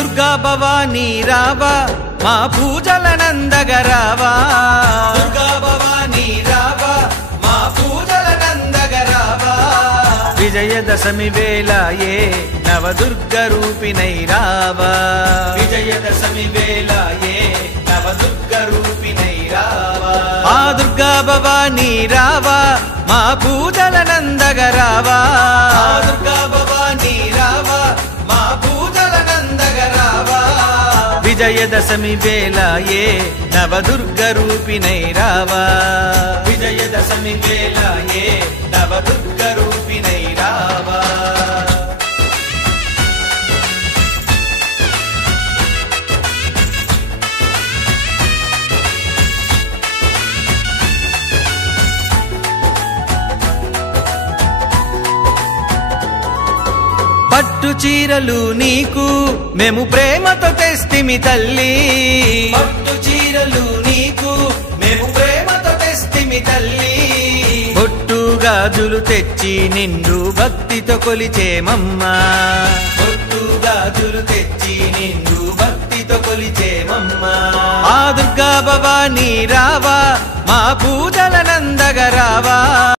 దుర్గా భవానీ రావా మా పూజలనందగరావా దుర్గా భవానీ రావా మా పూజలనందగరావా విజయదశమి వేళ ఏ నవదుర్గ రూపిణై రావా విజయదశమి వేళ ఏ నవదుర్గ రూపిణై రావా ఆ దుర్గా భవానీ రావా మా పూజలనందగరావా దుర్గా భవానీ రావా మా పూజలనందగరావా విజయదశమి వేళ ఏ నవదుర్గ రూపిణై రావా విజయదశమి వేళ ఏ నవదుర్గ రూపిణై రావా పట్టు చీరలు నీకు మేము ప్రేమతో తెస్తిమి తల్లి పట్టు చీరలు నీకు మేము ప్రేమతో తెస్తిమి తల్లి బొట్టు గాజులు తెచ్చి నిండు భక్తితో కొలిచేమమ్మా బొట్టు గాజులు తెచ్చి నిండు భక్తితో కొలిచేమమ్మా ఆ దుర్గా భవానీ రావా మా పూజలనందగరావా